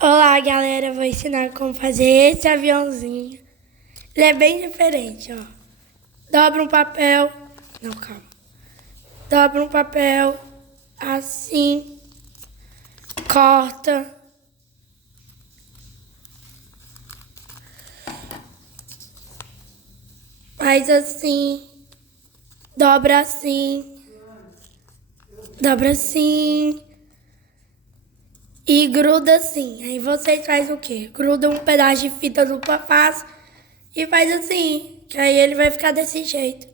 Olá, galera, vou ensinar como fazer esse aviãozinho. Ele é bem diferente, ó. Dobra um papel. Não, calma. Dobra um papel assim. Corta. Faz assim. Dobra assim. Dobra assim. E gruda assim. Aí você faz o quê? Gruda um pedaço de fita dupla face e faz assim. Que aí ele vai ficar desse jeito.